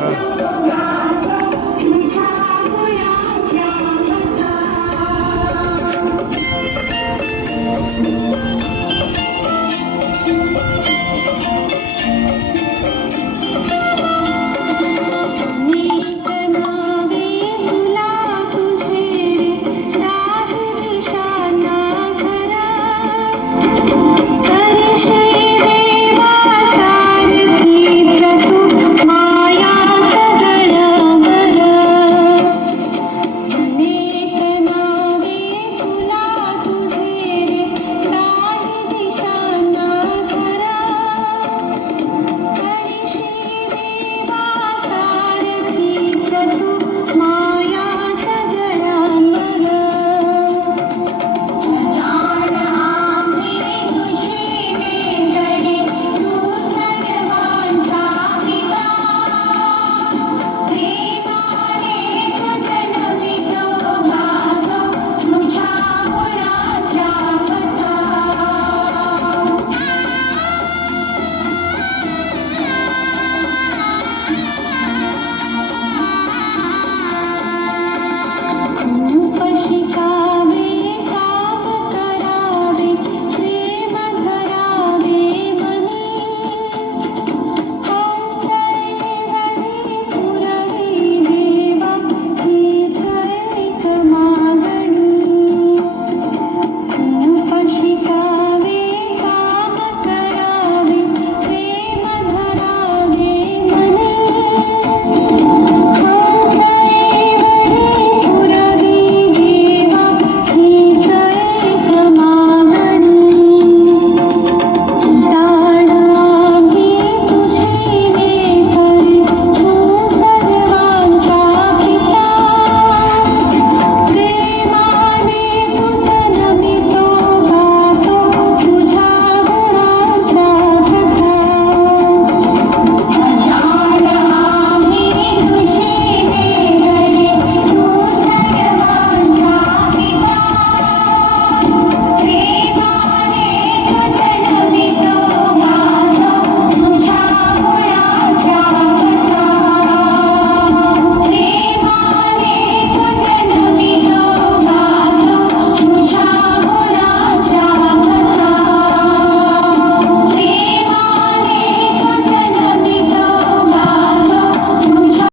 ಹಾಂ